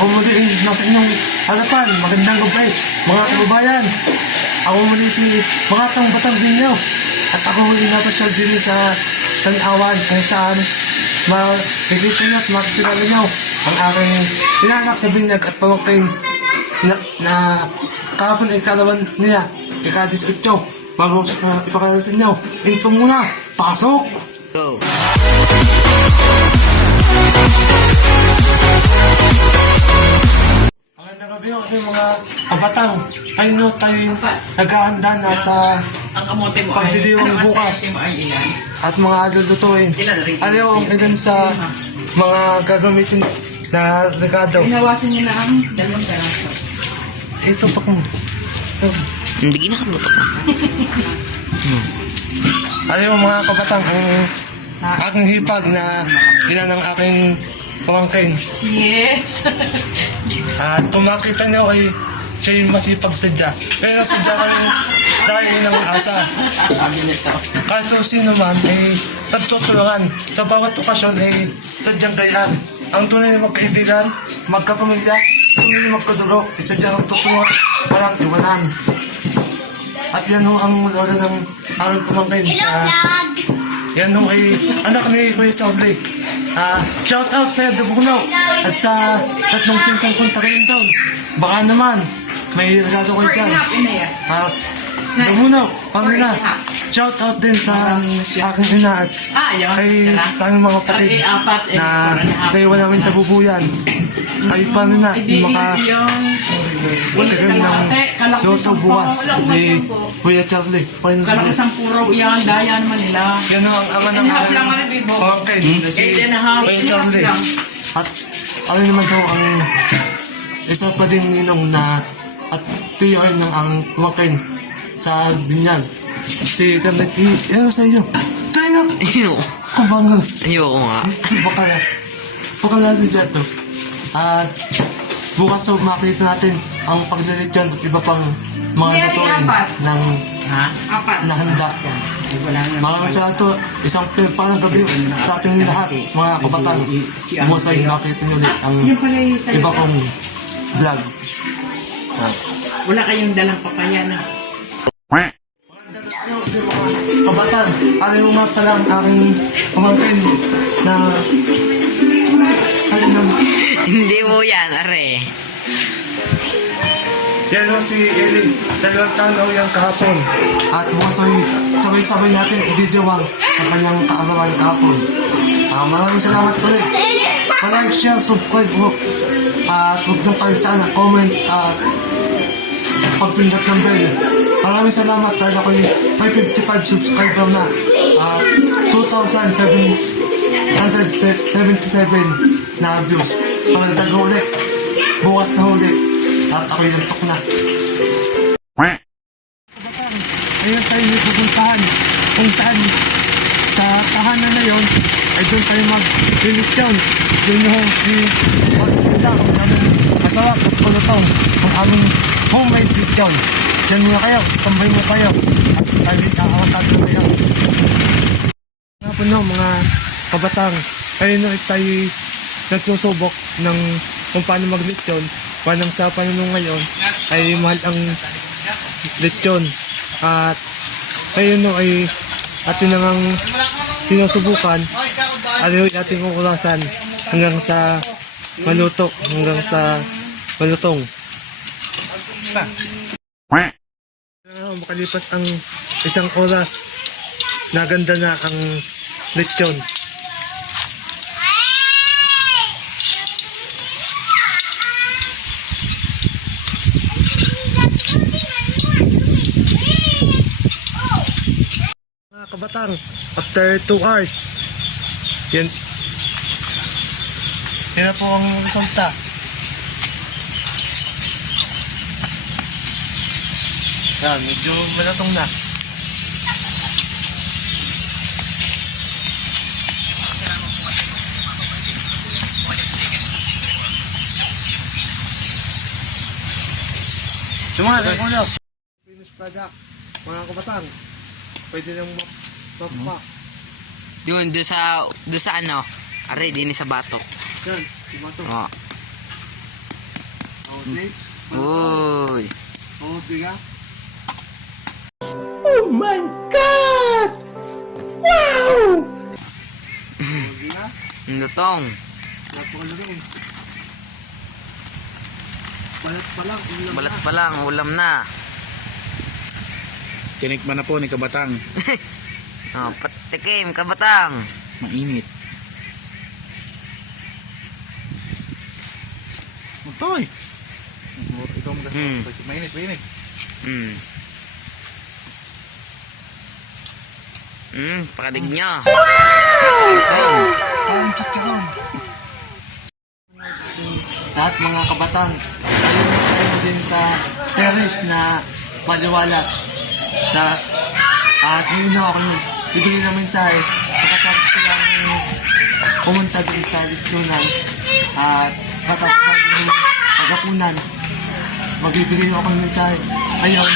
Ako muli nasa inyong harapan. Magandang gabi, mga kababayan. Ako muli si mga batang Binyaw. At ako muli napasyal din sa Tanawan kung saan makikita niyo at makikilala niyo ang aking inanak sa binyag at pamangkin na kahapon ay kalawan niya. Ika-18. Bago ipakilala sa inyo, ito muna, pasok! Go! Magandang gabi yung mga kabatang. Ayun no, tayo naghahanda na sa pagdiriwang bukas at mga lulutuin. Ano yung ilan sa mga gagamitin na regado? Inawasan niyo na ang dalawang peraso. Itutok mo. Hindi na kabutok na. Ano yung mga kabatang, ang aking hipag na ina ng aking pamangkin. Yes. At kung makita niyo ay siya yung masipag sadya. Pero sadya ka rin dahil ng asa. Kahit sino man ay nagtutulungan. Sa bawat okasyon ay sadyang gayaan. Ang tunay na magkaibigan, magkapamilya, tunay na magkadugo, ay sadyang nagtutulungan, walang iwanan. At yan ho ang lola ng aming pamangkin sa... Yan ho ay anak ni Kuya Toble. Shout out sa Dubunaw at sa tatlong pinsang kong taga-intaon. Baka naman, may regalo ko dyan. Dubunaw, pamilya. Shout out din sa aking ina at kay sa aming mga kapatid na naiwan namin sa bubuyan. Ay paano na matagal ng loto buwas ni Kuya Charlie. Kalakasang puro yan, daya naman nila. Yan ang ama ng aming pamangkin na si Kuya Charlie. At ano naman ho ang isa pa din ninong na at tiyoin ng aming pamangkin sa Binyag. Si Carlet, ano sa iyo? Kain up! Ayoko. Kabangal. Ayoko nga. Pakala si Jeto. At bukas so makita natin ang paglilitsyon at iba pang mga lutuin ng nahanda. Maraming sa ito, isang parang gabi sa ating lahat, mga kabatang. Bukas ay makita nyo ulit ang iba pang vlog. Wala kayong dalang papaya na. Kabatang, alam mo nga pala ang aking pamangkin na Hindi mo yan, are. yan o si Ellie, 2 taon daw yan kahapon. At bukas ay sabay-sabay natin ididiwang ang kanyang kaarawan kahapon. Maraming salamat ulit. Palike, share, subscribe po. At huwag niyong palitan ang comment at pagpindot ng bell. Maraming salamat dahil ako'y may 55 subscriber na. At 2,777 na views. Palagdag ulit. Bukas na ulit. At ako'y lantok na. Kabatang, ngayon tayo may pupuntahan kung saan sa tahanan na yon ay doon tayo mag-lilitsyon. Doon yung magkikita kung anong masarap at palutong ang aming homemade litsyon. Diyan muna kayo, standby mo kayo at tayo kakawatan mo kayo. Nga po no, mga kabatang, ayun no, tayo nagsusubok ng kung paano maglitsyon. Panang sa panunong ngayon ay mahal ang lechon at ayun no ay atin nangang sinusubukan at yung ating kukulasan hanggang sa maluto, hanggang sa malutong. Makalipas ang isang oras, naganda na ang lechon. Kabatang, after 2 hours, yan na po ang resulta. Yan, medyo malatong na. Sumahan, finished product, mga kabatang. Pwede nang mapa. Doon sa ano? Are, din sa batok. Yan, si Mato. Oh. Oh, see? Uy. Oh, biga. Oh my God! Wow! Oh, biga. Ang lutong. Napakalaro. Balat pa lang, ulam Balat na. pa lang, ulam na. Tinikman na po ni Kabatang. Oh, patikim, kabatang. Mainit. Utoy! Ikaw mo Mm. Mainit, mainit. Mm. Pakadig niya. Parang chicharon. Lahat mga kabatang, ayun na tayo din sa terrace na maliwalas. At yun na ako nun. Ibigay ng mensahe. Pagkatapos ko lang pumunta din sa litsunan. At matapos na din yung pagkapunan. Magbibigay ako ng mensahe. Ayun,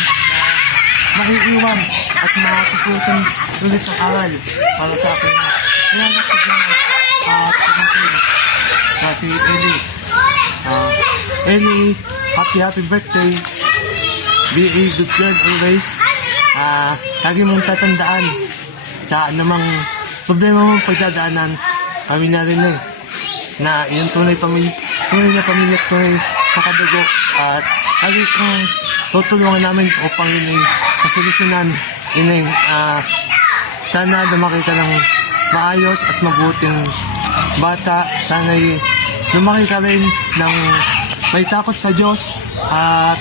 na maiiwan at makakupulutan ulit ang aral para sa akin. Kaya nagsabihin at pagkakulit si Ellie. Ellie, happy birthday. Be a good girl always. Lagi mong tatandaan sa anumang problema mong pagdadaanan. Kami na rin na yung tunay na pamilya at tunay na kadugo. At lagi kong tutulungan namin upang yun ay masolusyonan. Yun ay sana lumaki ka ng maayos at mabuting bata. Sana ay lumaki ka rin ng may takot sa Diyos at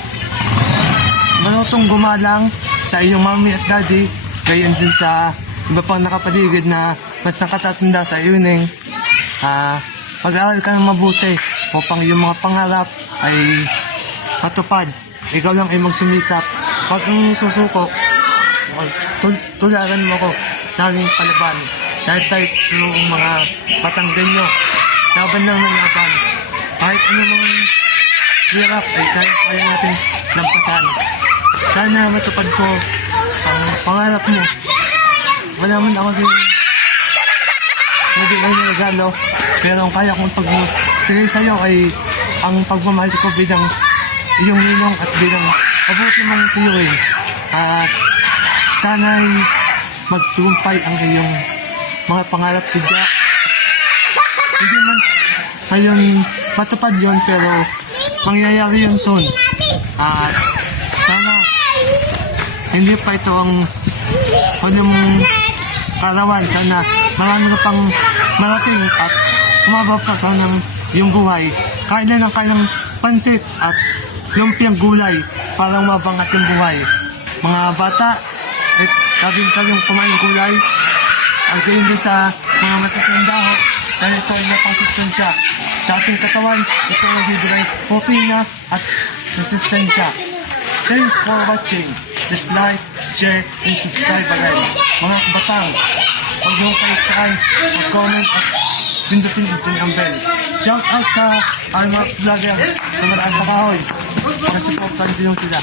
marunong gumalang sa iyong mami at daddy, gayon din sa iba pang nakapaligid na mas nakatatanda sa iyo ning mag-aaral ka ng mabuti upang iyong mga pangarap ay matupad. Ikaw lang ay magsumikap. Pag kang susuko, tularan mo ko laging palaban. Dahil tayo yung mga patangganyo, laban lang ng laban. Kahit anong hirap ay kaya natin lampasan. Sana matupad ko ang pangarap mo. Wala man ako sa hindi kayo na regalo, pero ang kaya kong pag-sige sa'yo ay ang pagmamahal ko bilang iyong ninong at bilang mabuti mong tiyuin. At sana'y magtumpay ang iyong mga pangarap si Jack. Hindi man ngayon matupad yon pero mangyayari yun soon. At sana hindi pa ito ang huling karawan. Sana marami ka pang marating at umaba pa sa ng iyong buhay. Kain na ng kailang pansit at lumpiang gulay para umabangat yung buhay. Mga bata, sabihin kayong kumain gulay at gayon din sa mga matatanda dahil ito ay napang-sustansya sa ating katawan. Ito ay nagbibigay protina at resistensya. Thanks for watching. Please like, share, and subscribe again. Mga kabatang, huwag niyong kaligtaan, mag-comment at pindutin din ang bell. Shout out sa mga vlogger sa Mataas na Kahoy. Para supportan din sila.